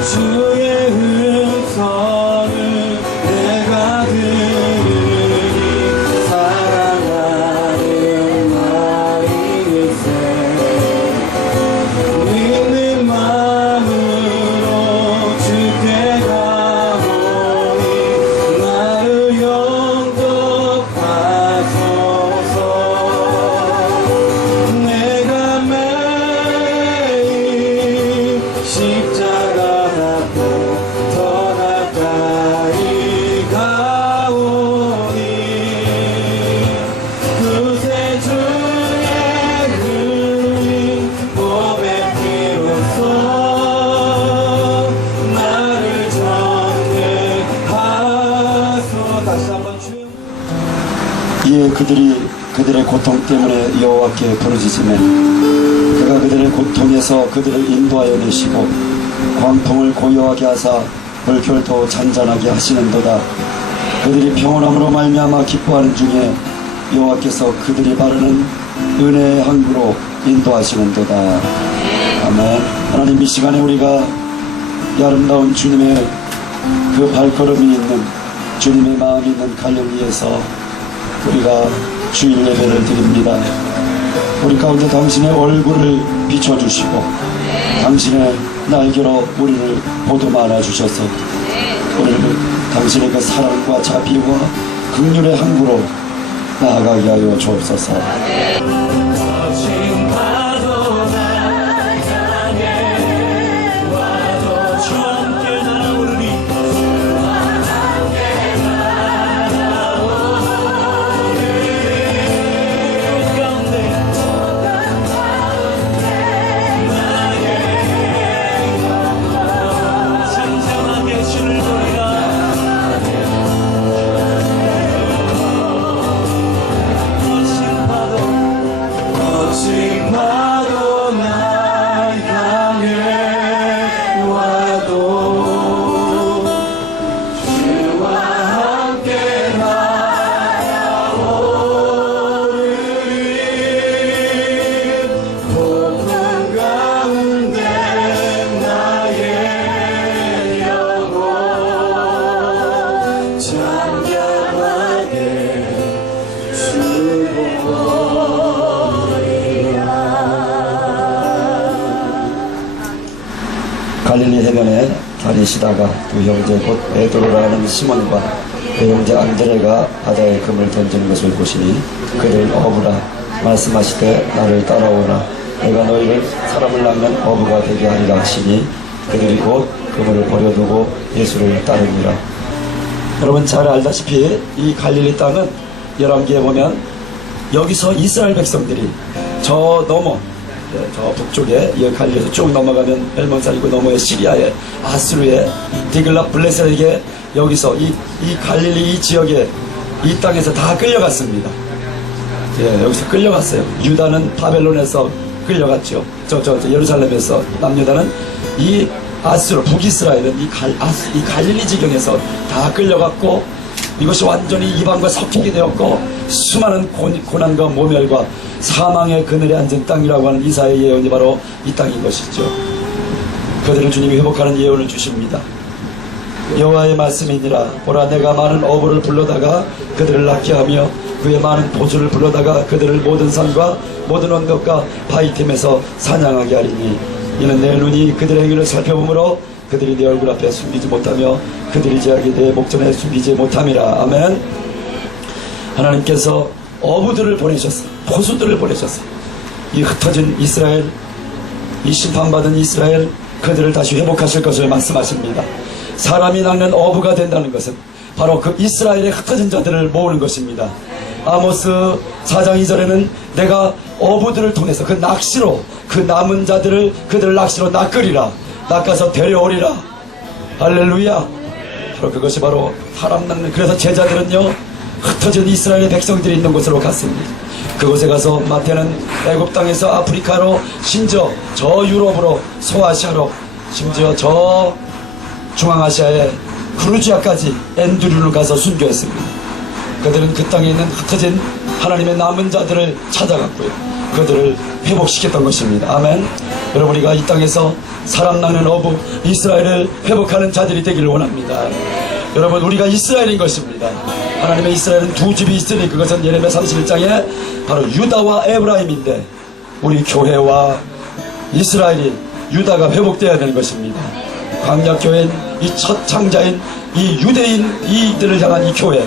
주의 음성을 내가 들으니 사랑하는 나이일세. 믿는 마음으로 주께 가오니 나를 영접하소서. 내가 매일 십자가 더 가까이 가오니 그새 주의 흘린 보배 피로써 나를 정죄하소. 다시 한번 주여. 이에 그들이 그들의 고통 때문에 여호와께 부르짖으며 그가 그들의 고통에서 그들을 인도하여 내시고 광풍을 고요하게 하사 물결도 잔잔하게 하시는도다. 그들이 평온함으로 말미암아 기뻐하는 중에 여호와께서 그들이 바르는 은혜의 항구로 인도하시는도다. 아멘. 하나님, 이 시간에 우리가 이 아름다운 주님의 그 발걸음이 있는, 주님의 마음이 있는 갈릴리에서 우리가 주일 예배를 드립니다. 우리 가운데 당신의 얼굴을 비춰주시고 당신의 날개로 우리를 보듬어 안아주셔서 우리를 당신의 그 사랑과 자비와 긍휼의 항구로 나아가게 하여 주옵소서. 갈릴리 해변에 다니시다가 두 형제 곧 베드로라는 시몬과 그 형제 안드레가 바다에 금을 던지는 것을 보시니 그들 어부라 말씀하시되 나를 따라오라 내가 너희를 사람을 낳는 어부가 되게 하리라 하시니 그들이 곧 그물을 버려두고 예수를 따르니라. 여러분 잘 알다시피 이 갈릴리 땅은 열왕기에 보면 여기서 이스라엘 백성들이 저 북쪽에 이 갈릴리에서 쭉 넘어가면 엘몬산이고 너머에 시리아에 아수르에 디글랏 블레셋에게 여기서 이 갈릴리 이 지역에 이 땅에서 다 끌려갔습니다. 예, 여기서 끌려갔어요. 유다는 바벨론에서 끌려갔죠. 저 예루살렘에서 남유다는 이 아수르 북이스라엘은 이 갈릴리 지경에서 다 끌려갔고 이것이 완전히 이방과 섞이게 되었고 수많은 고난과 모멸과 사망의 그늘에 앉은 땅이라고 하는 이사야의 예언이 바로 이 땅인 것이죠. 그들을 주님이 회복하는 예언을 주십니다. 여호와의 말씀이니라 보라 내가 많은 어부를 불러다가 그들을 낫게 하며 그의 많은 보주를 불러다가 그들을 모든 산과 모든 언덕과 바위틈에서 사냥하게 하리니 이는 내 눈이 그들의 행위를 살펴보므로 그들이 내 얼굴 앞에 숨기지 못하며 그들이 제하게 내 목전에 숨기지 못함이라. 아멘. 하나님께서 어부들을 보내셨어요. 포수들을 보내셨어요. 이 흩어진 이스라엘 이 심판받은 이스라엘 그들을 다시 회복하실 것을 말씀하십니다. 사람이 낚는 어부가 된다는 것은 바로 그 이스라엘의 흩어진 자들을 모으는 것입니다. 아모스 4장 2절에는 내가 어부들을 통해서 그 낚시로 그 남은 자들을 그들을 낚시로 낚으리라, 낚아서 데려오리라. 할렐루야. 바로 그것이 바로 사람 낚는. 그래서 제자들은요 흩어진 이스라엘의 백성들이 있는 곳으로 갔습니다. 그곳에 가서 마태는 애굽 땅에서 아프리카로, 심지어 저 유럽으로, 소아시아로, 심지어 저 중앙아시아의 크루지아까지 엔두류를 가서 순교했습니다. 그들은 그 땅에 있는 흩어진 하나님의 남은 자들을 찾아갔고요, 그들을 회복시켰던 것입니다. 아멘. 여러분, 우리가 이 땅에서 사람 낚는 어부 이스라엘을 회복하는 자들이 되기를 원합니다. 여러분, 우리가 이스라엘인 것입니다. 하나님의 이스라엘은 두 집이 있으니 그것은 예레미야 31장에 바로 유다와 에브라임인데, 우리 교회와 이스라엘이 유다가 회복되어야 되는 것입니다. 광약교회인 이 첫 창자인 이 유대인 이들을 향한 이 교회,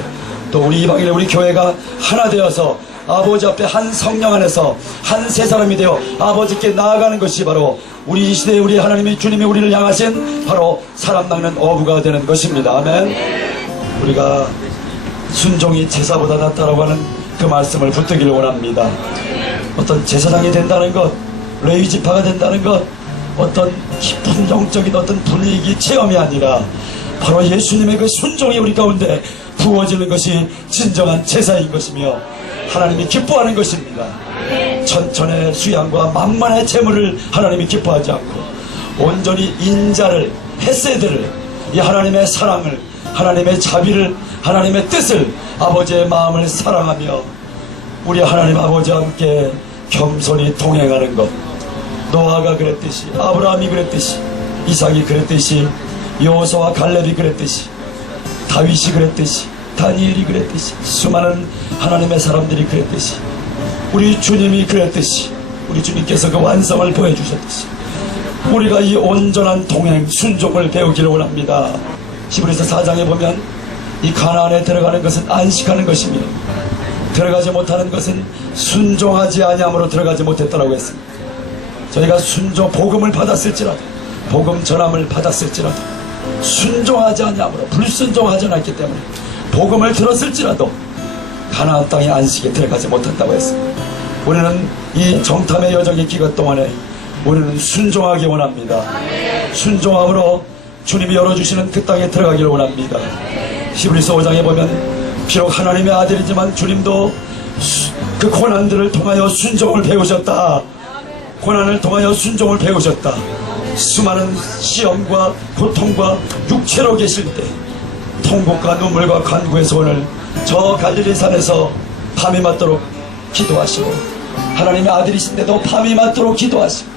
또 우리 이방인의 우리 교회가 하나 되어서 아버지 앞에 한 성령 안에서 한 세 사람이 되어 아버지께 나아가는 것이 바로 우리 이 시대에 우리 하나님의 주님이 우리를 향하신 바로 사람 낚는 어부가 되는 것입니다. 아멘. 우리가 순종이 제사보다 낫다라고 하는 그 말씀을 붙들기를 원합니다. 어떤 제사장이 된다는 것, 레위지파가 된다는 것, 어떤 깊은 영적인 어떤 분위기 체험이 아니라 바로 예수님의 그 순종이 우리 가운데 부어지는 것이 진정한 제사인 것이며 하나님이 기뻐하는 것입니다. 천천의 수양과 만만의 재물을 하나님이 기뻐하지 않고 온전히 인자를, 헤세드를, 이 하나님의 사랑을, 하나님의 자비를, 하나님의 뜻을, 아버지의 마음을 사랑하며 우리 하나님 아버지와 함께 겸손히 동행하는 것, 노아가 그랬듯이, 아브라함이 그랬듯이, 이삭이 그랬듯이, 여호수아와 갈렙이 그랬듯이, 다윗이 그랬듯이, 다니엘이 그랬듯이, 수많은 하나님의 사람들이 그랬듯이, 우리 주님이 그랬듯이, 우리 주님께서 그 완성을 보여주셨듯이 우리가 이 온전한 동행, 순종을 배우기를 원합니다. 히브리서 4장에 보면 이 가나안에 들어가는 것은 안식하는 것이며 들어가지 못하는 것은 순종하지 아니함으로 들어가지 못했다라고 했습니다. 저희가 복음을 받았을지라도, 복음 전함을 받았을지라도 순종하지 아니함으로, 불순종하지 않았기 때문에 복음을 들었을지라도 가나안 땅의 안식에 들어가지 못한다고 했습니다. 우리는 이 정탐의 여정의 기간 동안에 우리는 순종하기 원합니다. 순종함으로 주님이 열어주시는 그 땅에 들어가기를 원합니다. 히브리서 5장에 보면 비록 하나님의 아들이지만 주님도 그 고난들을 통하여 순종을 배우셨다. 고난을 통하여 순종을 배우셨다. 수많은 시험과 고통과 육체로 계실 때 통곡과 눈물과 간구의 손을 저 갈릴리 산에서 밤이 맞도록 기도하시고, 하나님의 아들이신데도 밤이 맞도록 기도하시고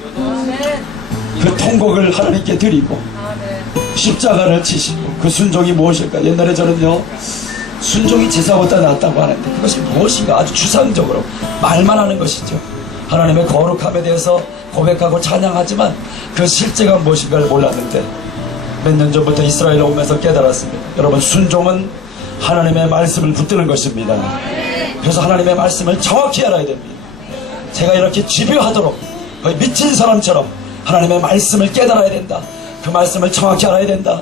그 통곡을 하나님께 드리고 십자가를 치시고 그 순종이 무엇일까? 옛날에 저는요, 순종이 제사보다 낫다고 하는데 그것이 무엇인가 아주 추상적으로 말만 하는 것이죠. 하나님의 거룩함에 대해서 고백하고 찬양하지만 그 실제가 무엇인가를 몰랐는데 몇 년 전부터 이스라엘에 오면서 깨달았습니다. 여러분, 순종은 하나님의 말씀을 붙드는 것입니다. 그래서 하나님의 말씀을 정확히 알아야 됩니다. 제가 이렇게 집요하도록 거의 미친 사람처럼 하나님의 말씀을 깨달아야 된다. 그 말씀을 정확히 알아야 된다.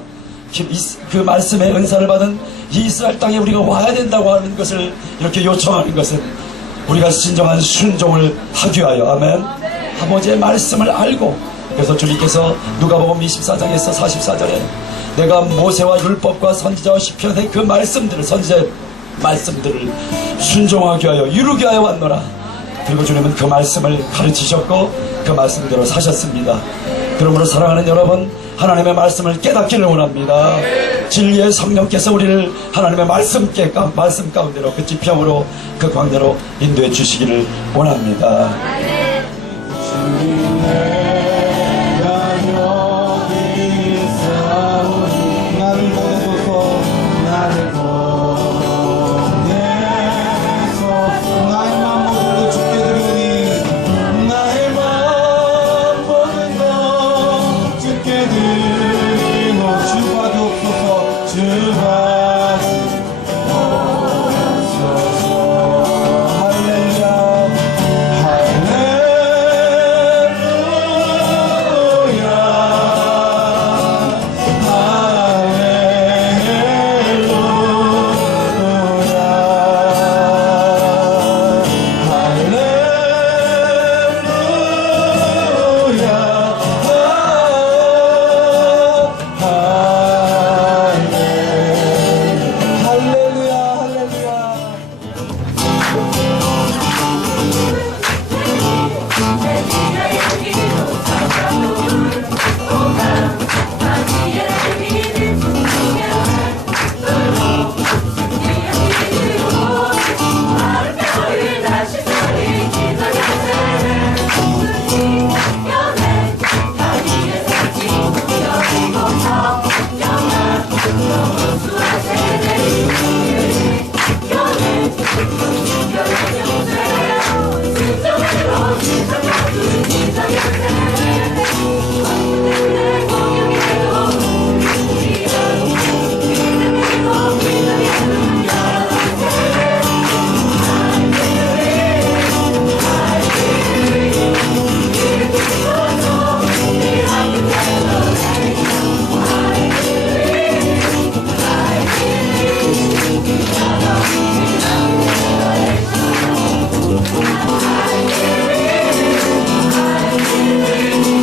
그 말씀의 은사를 받은 이 이스라엘 땅에 우리가 와야 된다고 하는 것을 이렇게 요청하는 것은 우리가 진정한 순종을 하기 위하여, 아멘, 아버지의 말씀을 알고, 그래서 주님께서 누가복음 24장에서 44절에 내가 모세와 율법과 선지자와 시편의 그 말씀들을, 선지자의 말씀들을 순종하기 위하여 이루기 위하여 왔노라. 그리고 주님은 그 말씀을 가르치셨고 그 말씀대로 사셨습니다. 그러므로 사랑하는 여러분, 하나님의 말씀을 깨닫기를 원합니다. 진리의 성령께서 우리를 하나님의 말씀 가운데로, 그 지평으로, 그 광야로 인도해 주시기를 원합니다. 할렐루야, 할렐루야.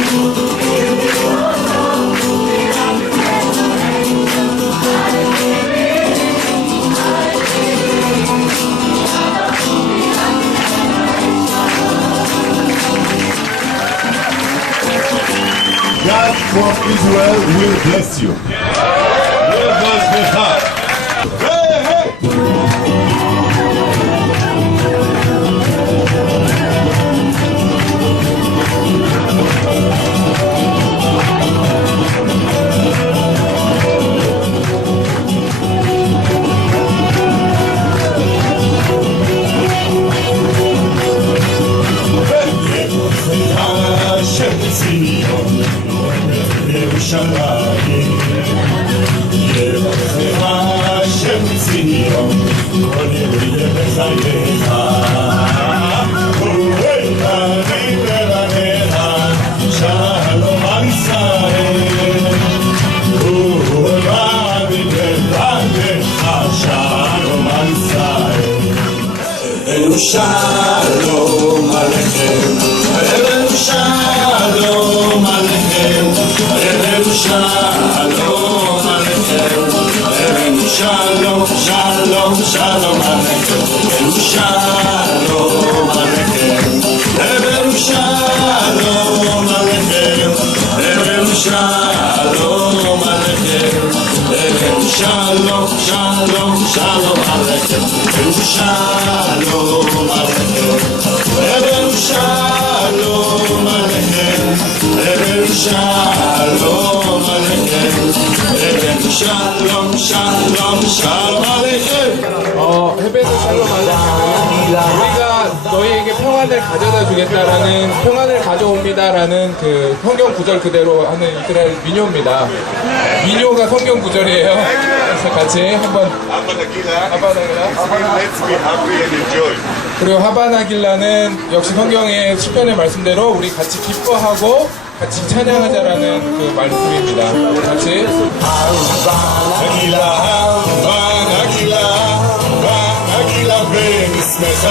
God from Israel will bless you. Will bless the heart. Hey, hey! השם ציון, ירושלים. יברכך השם ציון, כל ימי בחייך. אוהב אני ולניך, שלום על ישראל. אוהב אני ולניך, שלום על ישראל. שלום עליכם, שלום עליכם, שלום עליכם, שלום, שלום, שלום עליכם, שלום עליכם, שלום עליכם, שלום עליכם, שלום, שלום, שלום עליכם, שלום עליכם, שלום עליכם, שלום עליכם, שלום, שלום, שלום עליכם. 헤베드 샬롬 알레스는 우리가 너희에게 평안을 가져다 주겠다라는 평안을 가져옵니다라는 그 성경 구절 그대로 하는 이스라엘 민요입니다. 민요가 성경 구절이에요. 그래서 같이 한번 하바나길라. Let's be happy and enjoy. 그리고 하바나길라는 역시 성경의 시편의 말씀대로 우리 같이 기뻐하고 같이 찬양하자라는 그 말씀입니다. 같이 Nagila, Nagila, Nagila, ונשמחה.